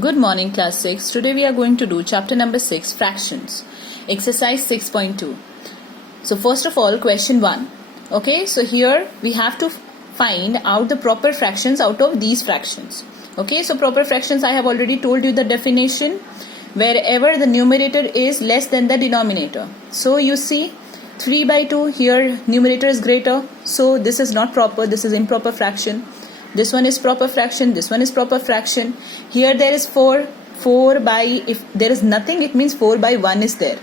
Good morning, class 6. Today we are going to do chapter number 6, fractions, exercise 6.2. So first of all, question 1. Okay, so here we have to find out the proper fractions out of these fractions. Okay, so proper fractions, I have already told you the definition. Wherever the numerator is less than the denominator. So you see 3 by 2, here numerator is greater. So this is not proper, this is improper fraction. This one is proper fraction, this one is proper fraction. Here there is 4 by, if there is nothing, it means 4 by 1 is there.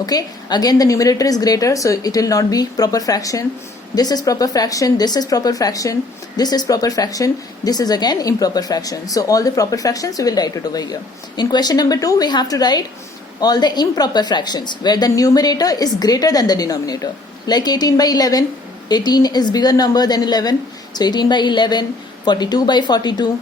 Okay, again the numerator is greater, so it will not be proper fraction. This is proper fraction, this is proper fraction, this is proper fraction, this is again improper fraction. So all the proper fractions we will write it over here. In question number 2, we have to write all the improper fractions where the numerator is greater than the denominator. Like 18 by 11, 18 is bigger number than 11, so 18 by 11, 42 by 42.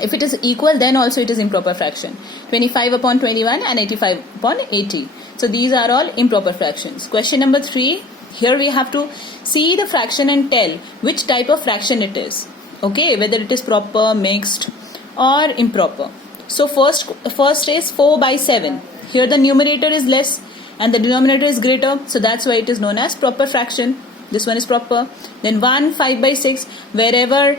If it is equal, then also it is improper fraction. 25 upon 21 and 85 upon 80. So these are all improper fractions. Question number 3. Here we have to see the fraction and tell which type of fraction it is. Okay, whether it is proper, mixed or improper. So first is 4 by 7. Here the numerator is less and the denominator is greater. So that's why it is known as proper fraction. This one is proper. Then 5 by 6. Wherever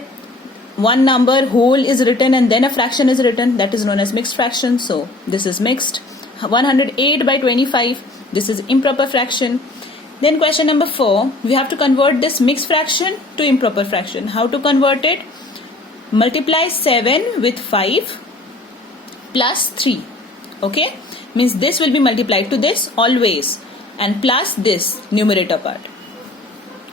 one number whole is written and then a fraction is written, that is known as mixed fraction. So this is mixed. 108 by 25. This is improper fraction. Then question number 4, we have to convert this mixed fraction to improper fraction. How to convert it? Multiply 7 with 5 plus 3. Okay, means this will be multiplied to this always and plus this numerator part.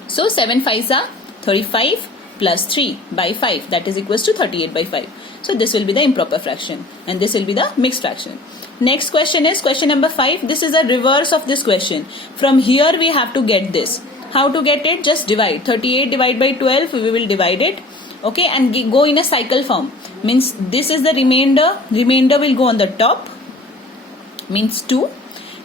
So 7 5s are 35 plus 3 by 5, that is equals to 38 by 5. So this will be the improper fraction and this will be the mixed fraction. Next question is question number 5. This is a reverse of this question. From here we have to get this. How to get it? Just divide. 38 divided by 12, we will divide it. Okay, and go in a cycle form. Means this is the remainder. Remainder will go on the top. Means 2.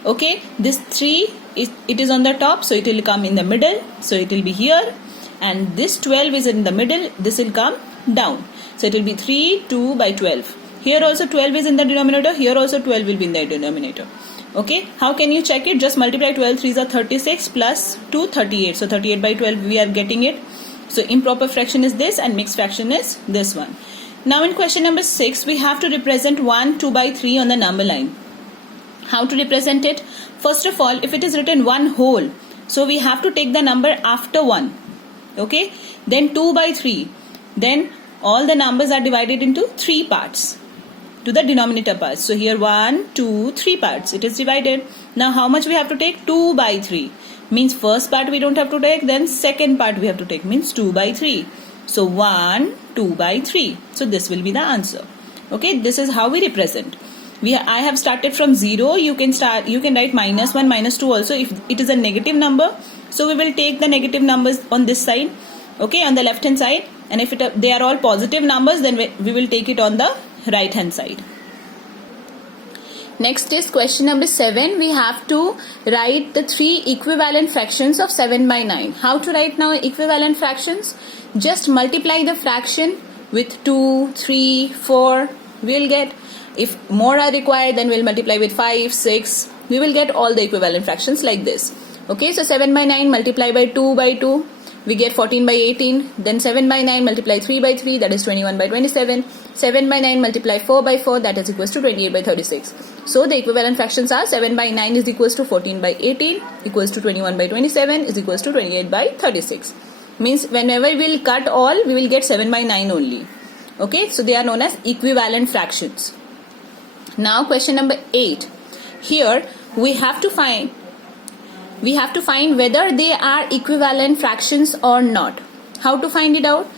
Okay, this 3, it is on the top, so it will come in the middle. So it will be here. And this 12 is in the middle. This will come down. So it will be 3, 2 by 12. Here also 12 is in the denominator. Here also 12 will be in the denominator. Okay. How can you check it? Just multiply 12 3s are 36 plus 2 38. So 38 by 12 we are getting it. So improper fraction is this and mixed fraction is this one. Now in question number 6, we have to represent 1, 2 by 3 on the number line. How to represent it? First of all, if it is written 1 whole, so we have to take the number after 1. Okay. Then 2 by 3. Then all the numbers are divided into 3 parts. To the denominator parts. So here 1, 2, 3 parts. It is divided. Now how much we have to take? 2 by 3. Means first part we don't have to take. Then second part we have to take. Means 2 by 3. So 1, 2 by 3. So this will be the answer. Okay. This is how we represent. I have started from 0. You can write -1, -2 also if it is a negative number. So we will take the negative numbers on this side. Okay. On the left hand side. And if they are all positive numbers, then we will take it on the right hand side. Next is question number 7. We have to write the 3 equivalent fractions of 7 by 9. How to write now equivalent fractions? Just multiply the fraction with 2, 3, 4. We will get, if more are required, then we'll multiply with 5, 6. We will get all the equivalent fractions like this. Okay, so 7 by 9 multiply by 2 by 2. We get 14 by 18. Then 7 by 9 multiply 3 by 3, that is 21 by 27. 7 by 9 multiply 4 by 4, that is equals to 28 by 36. So the equivalent fractions are 7 by 9 is equals to 14 by 18 equals to 21 by 27 is equals to 28 by 36. Means whenever we will cut all, we will get 7 by 9 only. Okay, so they are known as equivalent fractions. Now question number 8. Here we have to find whether they are equivalent fractions or not. How to find it out?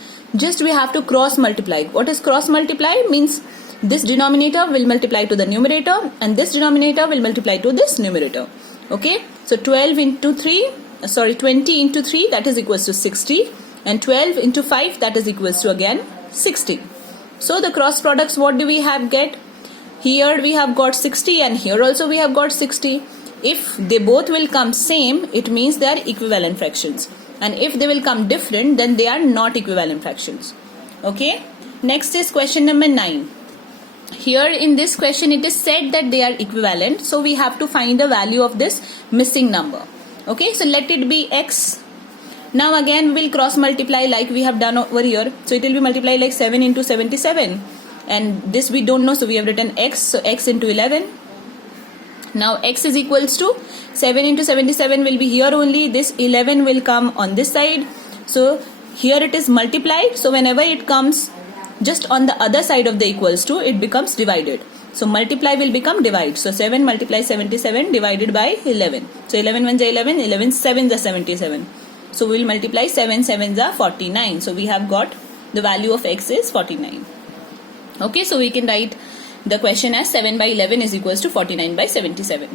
Just we have to cross multiply. What is cross multiply? Means this denominator will multiply to the numerator and this denominator will multiply to this numerator. Okay. So 20 into 3, that is equals to 60, and 12 into 5, that is equals to again 60. So the cross products, what do we have get? Here we have got 60 and here also we have got 60. If they both will come same, it means they are equivalent fractions. And if they will come different, then they are not equivalent fractions. Okay. Next is question number 9. here in this question it is said that they are equivalent, so we have to find the value of this missing number. Okay, so let it be x. Now again we will cross multiply like we have done over here, so it will be multiplied like 7 into 77, and this we don't know, so we have written x, so x into 11. Now x is equals to 7 into 77 will be here only, this 11 will come on this side, so here it is multiplied, so whenever it comes just on the other side of the equals to, it becomes divided. So multiply will become divide. So 7 multiply 77 divided by 11. So 11 ones are 11, 11 sevens are 77. So we will multiply 7 sevens are 49. So we have got the value of x is 49. Okay, so we can write the question as 7 by 11 is equals to 49 by 77.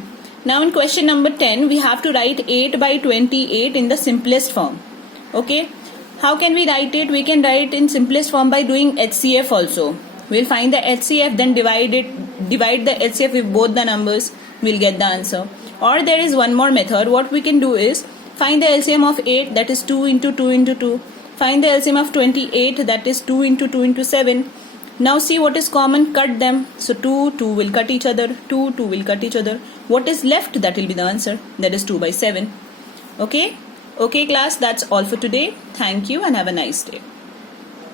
Now in question number 10, we have to write 8 by 28 in the simplest form. Okay. How can we write it? We can write in simplest form by doing HCF also. We'll find the HCF, then divide the HCF with both the numbers, we'll get the answer. Or there is one more method. What we can do is find the LCM of 8, that is 2 into 2 into 2. Find the LCM of 28, that is 2 into 2 into 7. Now see what is common, cut them. So 2 will cut each other, 2 will cut each other. What is left? That will be the answer. That is 2 by 7. Okay. Okay class, that's all for today. Thank you and have a nice day.